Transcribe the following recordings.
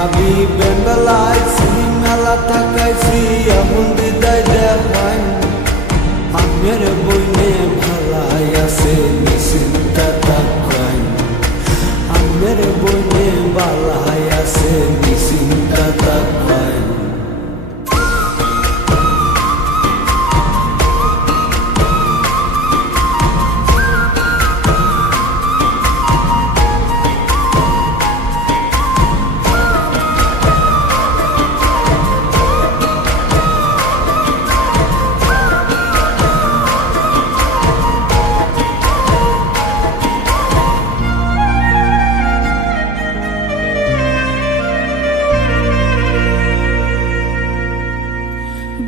ভাবি বেঙ্গলাইছি মেলা থাকাইছি এমন দিদাই দেখাই আমের বইনে ভালাই আছে নিশ্চিন্তা থাকাই আমের বইনে ভালাই আছে নিশ্চিন্তা থাকাই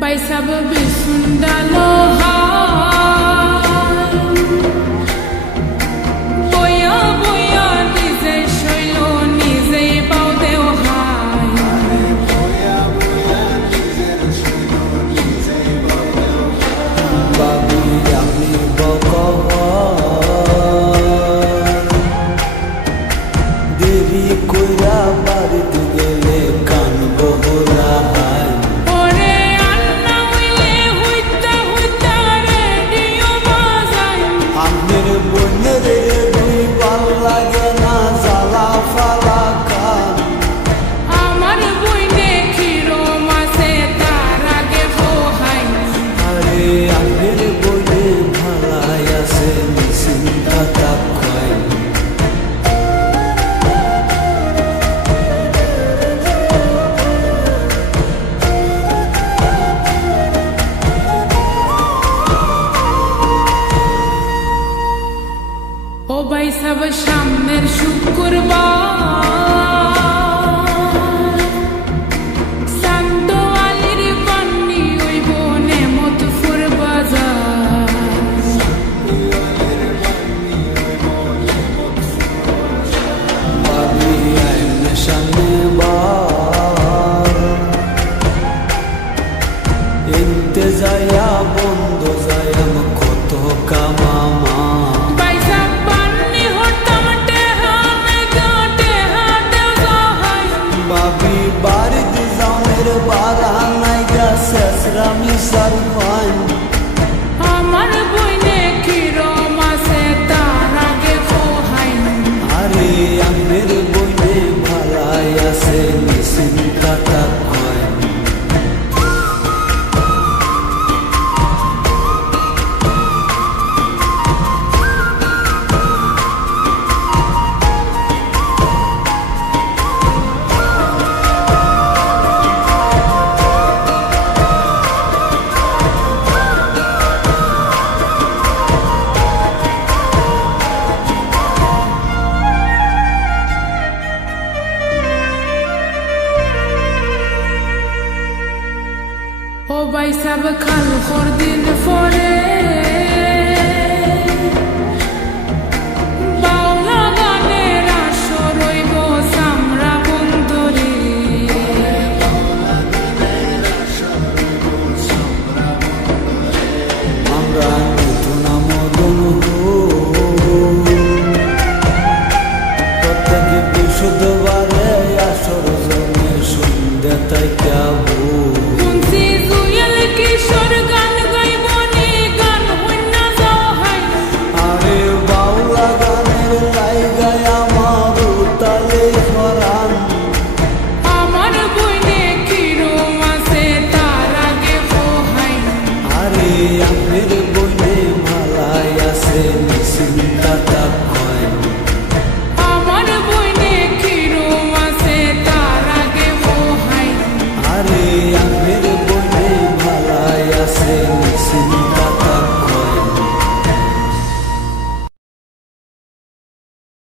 By sabab sundalo boya boya nize shoilo nize baudeo hai boya boya nize shoilo nize baudeo babi ami bakawa deri koira barit gele kan bola O bay sab shamner শুক্রবার santo alir banni oi bone motfur bazar babi aine shamne bar intezaya bondo zayam koto kamama babi barid zamer bara naiga sesrami sarvan amar boine kirom ase tar age fohain are amer boine bhalai ase nisinta takhoy O bay sab khal khordin fore baula ganer ashor oibo samra bondore amra nutuna modon প্রত্যেক বিশুদ্ধবারে আসর জমে সন্ধ্যা তাই কাবু